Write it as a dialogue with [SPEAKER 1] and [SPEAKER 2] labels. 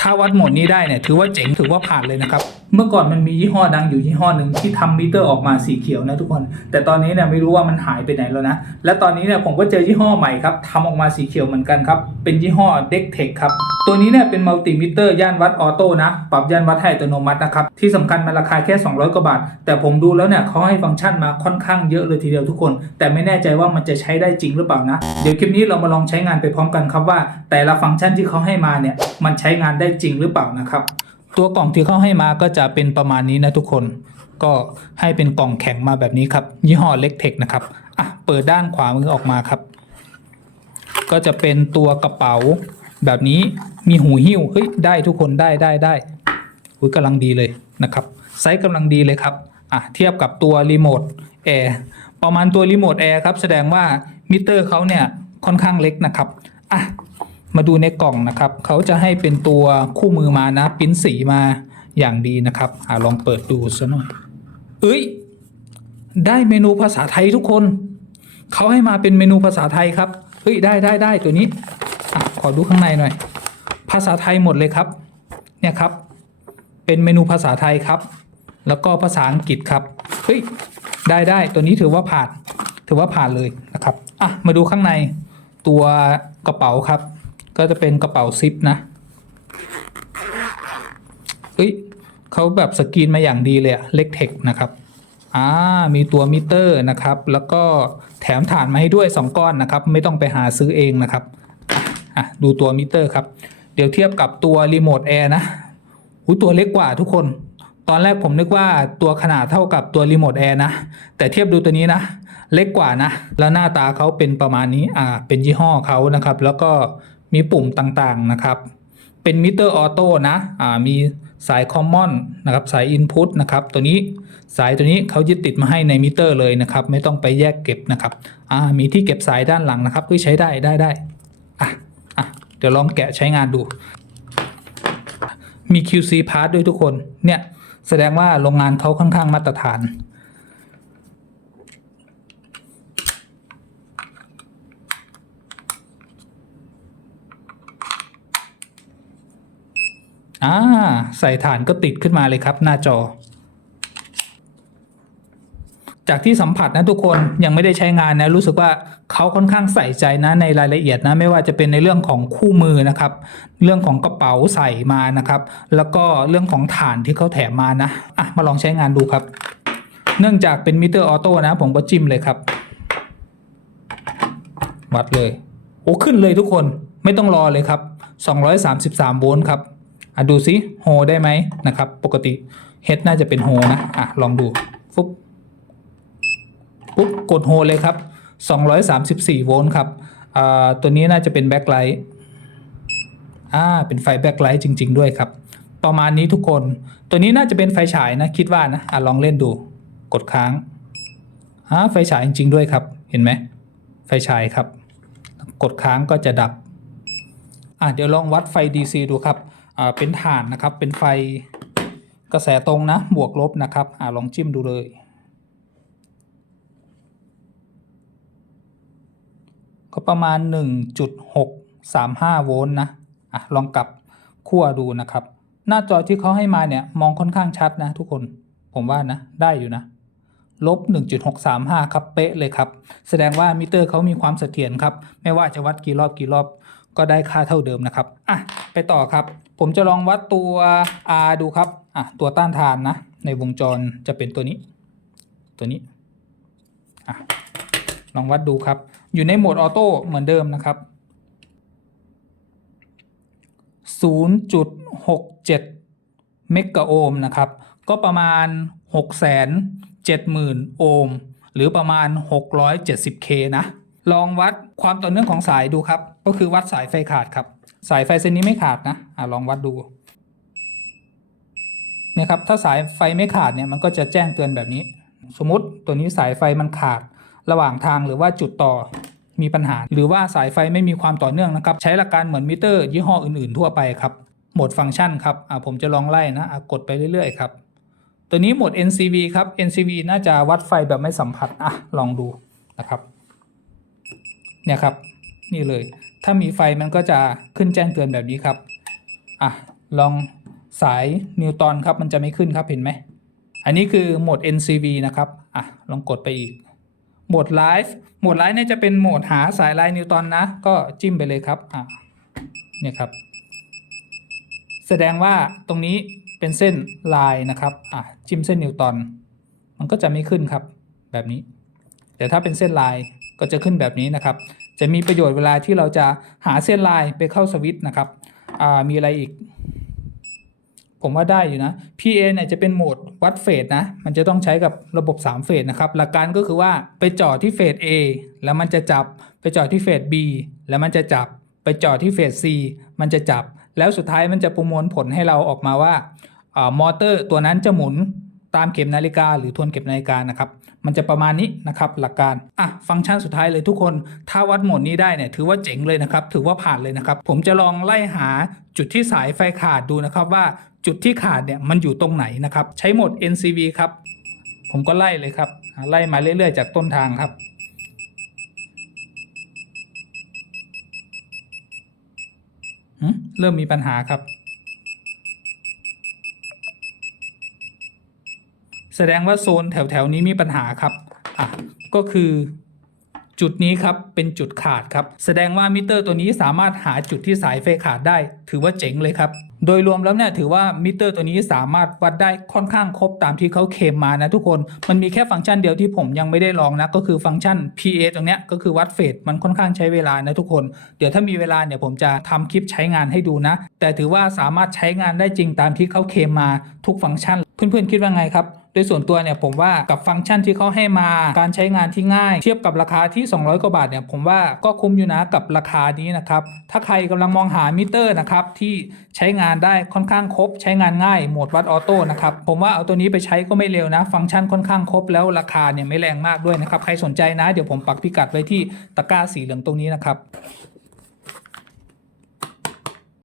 [SPEAKER 1] ถ้าวัดหมดนี้ได้เนี่ยถือว่าเจ๋งถือว่าผ่านเลยนะครับ เมื่อก่อนมันมียี่ห้อดังอยู่ยี่ห้อหนึ่งที่ทำมิเตอร์ออกมาสีเขียวนะทุกคน แต่ตอนนี้เนี่ยไม่รู้ว่ามันหายไปไหนแล้วนะ และตอนนี้เนี่ยผมก็เจอยี่ห้อใหม่ครับทำออกมาสีเขียวเหมือนกันครับ เป็นยี่ห้อ d e c t e c h ครับ ตัวนี้เนี่ยเป็นมัลติมิเตอร์ย่านวัดออโต้นะ ปรับย่านวัดให้อัตโนมัตินะครับ ที่สำคัญมันราคาแค่ 200 กว่าบาท แต่ผมดูแล้วเนี่ยเขาให้ฟังก์ชันมาค่อนข้างเยอะเลยทีเดียวทุกคน แต่ไม่แน่ใจว่ามันจะใช้ได้จริงหรือเปล่านะ เดี๋ยวคลิปนี้เรามาลองใช้งานไปพร้อมกันครับว่า แต่ละฟังก์ชันที่เขาให้มาเนี่ยมันใช้งานได้จริงหรือเปล่านะครับ ตัวกล่องที่เขาให้มาก็จะเป็นประมาณนี้นะทุกคน ก็ให้เป็นกล่องแข็งมาแบบนี้ครับ ยี่ห้อเล็กเทคนะครับอะเปิดด้านขวามือออกมาครับ ก็จะเป็นตัวกระเป๋าแบบนี้มีหูหิ้วเฮ้ยได้ทุกคนได้ได้ได้อุ้ยกำลังดีเลยนะครับไซส์กำลังดีเลยครับอะเทียบกับตัวรีโมทแอร์ประมาณตัวรีโมทแอร์ครับแสดงว่ามิเตอร์เขาเนี่ยค่อนข้างเล็กนะครับอะ มาดูในกล่องนะครับเขาจะให้เป็นตัวคู่มือมานะปริ้นสีมาอย่างดีนะครับอลองเปิดดูซะหน่อยเอ้ย ได้เมนูภาษาไทยทุกคน เขาให้มาเป็นเมนูภาษาไทยครับเฮ้ยได้ได้ได้ตัวนี้อขอดูข้างในหน่อย ภาษาไทยหมดเลยครับ เนี่ยครับ เป็นเมนูภาษาไทยครับ แล้วก็ภาษาอังกฤษครับเฮ้ยได้ได้ตัวนี้ถือว่าผ่าน ถือว่าผ่านเลยนะครับอะมาดูข้างในตัวกระเป๋าครับ ก็จะเป็นกระเป๋าซิปนะเฮ้ยเขาแบบสกรีนมาอย่างดีเลยอะเล็กเทคนะครับอ่ามีตัวมิเตอร์นะครับ แล้วก็แถมฐานมาให้ด้วย 2 ก้อนนะครับ ไม่ต้องไปหาซื้อเองนะครับอะดูตัวมิเตอร์ครับ เดี๋ยวเทียบกับตัวรีโมทแอร์นะหูตัวเล็กกว่าทุกคน ตอนแรกผมนึกว่าตัวขนาดเท่ากับตัวรีโมทแอร์นะ แต่เทียบดูตัวนี้นะ เล็กกว่านะ แล้วหน้าตาเขาเป็นประมาณนี้อ่าเป็นยี่ห้อเขานะครับ แล้วก็ มีปุ่มต่างๆนะครับ เป็นมิเตอร์ออโต้นะอ่ามีสายคอมมอนนะครับสายอินพุตนะครับตัวนี้สายตัวนี้เขายึดติดมาให้ในมิเตอร์เลยนะครับ ไม่ต้องไปแยกเก็บนะครับอ่ามีที่เก็บสายด้านหลังนะครับก็ใช้ได้ได้ได้อะอะเดี๋ยวลองแกะใช้งานดู มี QC part ด้วยทุกคนเนี่ยแสดงว่าโรงงานเขาค่อนข้างมาตรฐาน อ่าใส่ฐานก็ติดขึ้นมาเลยครับ หน้าจอ จากที่สัมผัสนะทุกคนยังไม่ได้ใช้งานนะ รู้สึกว่าเขาค่อนข้างใส่ใจนะในรายละเอียดนะ ไม่ว่าจะเป็นในเรื่องของคู่มือนะครับ เรื่องของกระเป๋าใส่มานะครับ แล้วก็เรื่องของฐานที่เขาแถมมานะอะมาลองใช้งานดูครับ เนื่องจากเป็นมิเตอร์ออโต้นะ ผมก็จิ้มเลยครับ วัดเลย โอ้ขึ้นเลยทุกคนไม่ต้องรอเลยครับ 233 โวลต์ครับ อะดูซิโฮได้ไหมนะครับ ปกติเฮดน่าจะเป็นโฮนะ อะ ลองดูฟุ๊บปุ๊บกดโฮเลยครับ 234 โวลต์ครับ อ่า ตัวนี้น่าจะเป็นแบ็คไลท์อ่า เป็นไฟแบ็คไลท์จริง ๆ ด้วยครับ ประมาณนี้ทุกคน ตัวนี้น่าจะเป็นไฟฉายนะ คิดว่านะ อะ ลองเล่นดู กดค้างอ่าไฟฉายจริง ๆ ด้วยครับ เห็นไหม ไฟฉายครับ กดค้างก็จะดับ อะ เดี๋ยวลองวัดไฟ DC ดูครับ เป็นฐานนะครับ เป็นไฟกระแสตรงนะ บวกลบนะครับอ่าลองจิ้มดูเลย ก็ประมาณ 1.635 โวลต์นะอะลองกลับขั้วดูนะครับ หน้าจอที่เขาให้มาเนี่ยมองค่อนข้างชัดนะทุกคนผมว่านะ ได้อยู่นะลบ 1.635 ครับ เป๊ะเลยครับ แสดงว่ามิเตอร์เขามีความเสถียรครับ ไม่ว่าจะวัดกี่รอบกี่รอบ ก็ได้ค่าเท่าเดิมนะครับอะไปต่อครับ ผมจะลองวัดตัว R ดูครับอะตัวต้านทานนะ ในวงจรจะเป็นตัวนี้ ตัวนี้อะลองวัดดูครับ อยู่ในโหมดออโต้เหมือนเดิมนะครับ 0.67 เมกะโอห์มนะครับ ก็ประมาณ 670,000 โอห์มหรือประมาณ 670K นะ ลองวัดความต่อเนื่องของสายดูครับ ก็คือวัดสายไฟขาดครับ สายไฟเส้นนี้ไม่ขาดนะอะลองวัดดูเนี่ยครับถ้าสายไฟไม่ขาดเนี่ยมันก็จะแจ้งเตือนแบบนี้ สมมติตัวนี้สายไฟมันขาดระหว่างทางหรือว่าจุดต่อมีปัญหา หรือว่าสายไฟไม่มีความต่อเนื่องนะครับ ใช้หลักการเหมือนมิเตอร์ยี่ห้ออื่นๆทั่วไปครับโหมดฟังก์ชันครับอะผมจะลองไล่นะะกดไปเรื่อยๆครับตัวนี้โหมด NCV ครับ NCV น่าจะวัดไฟแบบไม่สัมผัสอะลองดูนะครับ เนี่ยครับนี่เลย ถ้ามีไฟมันก็จะขึ้นแจ้งเตือนแบบนี้ครับอะลองสายนิวตันครับมันจะไม่ขึ้นครับเห็นไหมอันนี้คือโหมด NCV นะครับอะลองกดไปอีกโหมดไลฟ์โหมดไลฟ์เนี่ยจะเป็นโหมดหาสายลายนิวตันนะ ก็จิ้มไปเลยครับอะเนี่ยครับ แสดงว่าตรงนี้เป็นเส้นลายนะครับอะจิ้มเส้นนิวตันมันก็จะไม่ขึ้นครับ แบบนี้ แต่ถ้าเป็นเส้นลาย ก็จะขึ้นแบบนี้นะครับ จะมีประโยชน์เวลาที่เราจะหาเส้นลายไปเข้าสวิตช์นะครับมีอะไรอีก ผมว่าได้อยู่นะ PA เนี่ยจะเป็นโหมดวัดเฟสนะ มันจะต้องใช้กับระบบ 3 เฟสนะครับ หลักการก็คือว่าไปจอดที่เฟส A แล้วมันจะจับ ไปจอดที่เฟส B แล้วมันจะจับ ไปจอดที่เฟส C มันจะจับ แล้วสุดท้ายมันจะประมวลผลให้เราออกมาว่ามอเตอร์ตัวนั้นจะหมุนตามเข็มนาฬิกาหรือทวนเข็มนาฬิกานะครับ มันจะประมาณนี้นะครับหลักการอะฟังก์ชันสุดท้ายเลยทุกคน ถ้าวัดโหมดนี้ได้เนี่ยถือว่าเจ๋งเลยนะครับถือว่าผ่านเลยนะครับ ผมจะลองไล่หาจุดที่สายไฟขาดดูนะครับว่าจุดที่ขาดเนี่ยมันอยู่ตรงไหนนะครับใช้โหมด NCV ครับผมก็ไล่เลยครับไล่มาเรื่อยๆ จากต้นทางครับเริ่มมีปัญหาครับ แสดงว่าโซนแถวๆนี้มีปัญหาครับอะก็คือจุดนี้ครับเป็นจุดขาดครับ แสดงว่ามิเตอร์ตัวนี้สามารถหาจุดที่สายไฟขาดได้ ถือว่าเจ๋งเลยครับ โดยรวมแล้วเนี่ยถือว่ามิเตอร์ตัวนี้สามารถวัดได้ค่อนข้างครบตามที่เขาเคมมานะทุกคน มันมีแค่ฟังก์ชันเดียวที่ผมยังไม่ได้ลองนะ ก็คือฟังก์ชัน PA ตรงเนี้ยก็คือวัดเฟสมันค่อนข้างใช้เวลานะทุกคน เดี๋ยวถ้ามีเวลาเนี่ยผมจะทำคลิปใช้งานให้ดูนะ แต่ถือว่าสามารถใช้งานได้จริงตามที่เขาเคมมาทุกฟังก์ชัน เพื่อนๆคิดว่าไงครับ โดยส่วนตัวเนี่ยผมว่ากับฟังก์ชันที่เขาให้มาการใช้งานที่ง่าย เทียบกับราคาที่ 200 กว่าบาทเนี่ยผมว่าก็คุ้มอยู่นะกับราคานี้นะครับถ้าใครกำลังมองหามิเตอร์นะครับที่ใช้งานได้ค่อนข้างครบ ใช้งานง่ายโหมดวัดออโต้นะครับผมว่าเอาตัวนี้ไปใช้ก็ไม่เร็วนะ ฟังก์ชันค่อนข้างครบแล้วราคาเนี่ยไม่แรงมากด้วยนะครับใครสนใจนะ เดี๋ยวผมปักพิกัดไว้ที่ตะกร้าสีเหลืองตรงนี้นะครับ